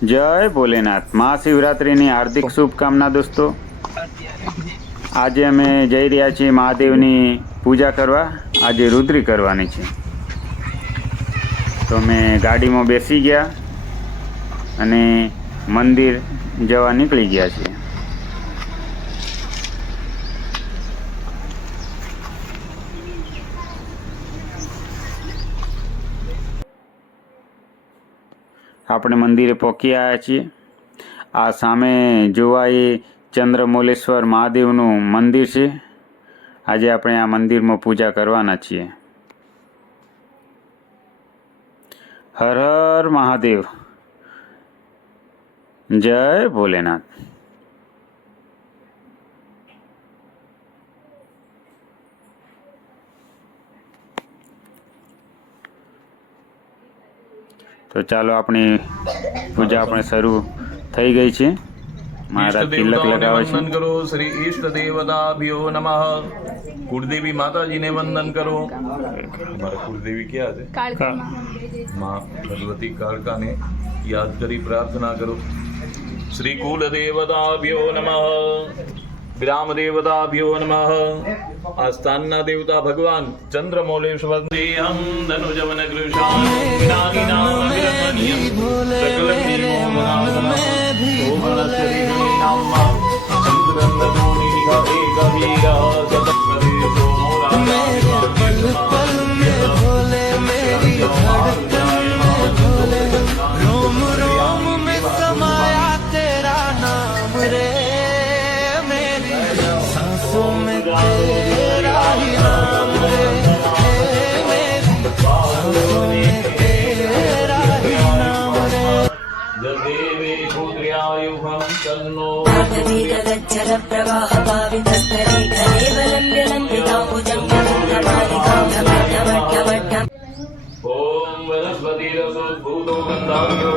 जय भोलेनाथ। महाशिवरात्रिની हार्दिक शुभकामना दोस्तों। આજે અમે જઈ રહ્યા છીએ મહાદેવની પૂજા કરવા। આજે રુદ્રી કરવાની છે, તો અમે ગાડીમાં બેસી ગયા અને મંદિર જવા નીકળી ગયા છીએ। આપણે મંદિરે પહોંચી આવ્યા છીએ। આ સામે જોવા એ ચંદ્રમૌલેશ્વર મહાદેવનું મંદિર છે। આજે આપણે આ મંદિરમાં પૂજા કરવાના છીએ। હર હર મહાદેવ, જય ભોલેનાથ। તો ચાલો આપણી પૂજા આપણે શરૂ થઈ ગઈ છે। महाराज तिलक लगावे छे। वंदन करो श्री इष्ट देवताभ्यो नमः। कुलदेवी माता जी ने वंदन करो। हमारे कुलदेवी क्या है? माँ भगवती कालका ने याद करी प्रार्थना करो। श्री कुल देवताभ्यो नमः। ग्राम देवताभ्यो नमः। आस्थानना देवता भगवान चंद्रमौलेश्वर देहं धनुजवन कृशान ज्ञानिनाम अभिरमणीयं सकल जीवों जल प्रवाह पावितस्तरे कलेवलम्ब्य लम्बिताम्बुजं कमलमालिकां ओम वनस्पति रसोद्भूतो गन्धाभ्यो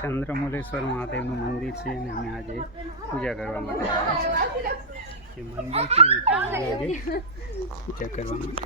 ચંદ્રમૌલેશ્વર મહાદેવનું મંદિર છે અને અમે આજે પૂજા કરવા માટે આવ્યા છીએ। જે મંદિર છે ને ત્યાં આજે પૂજા કરવા માટે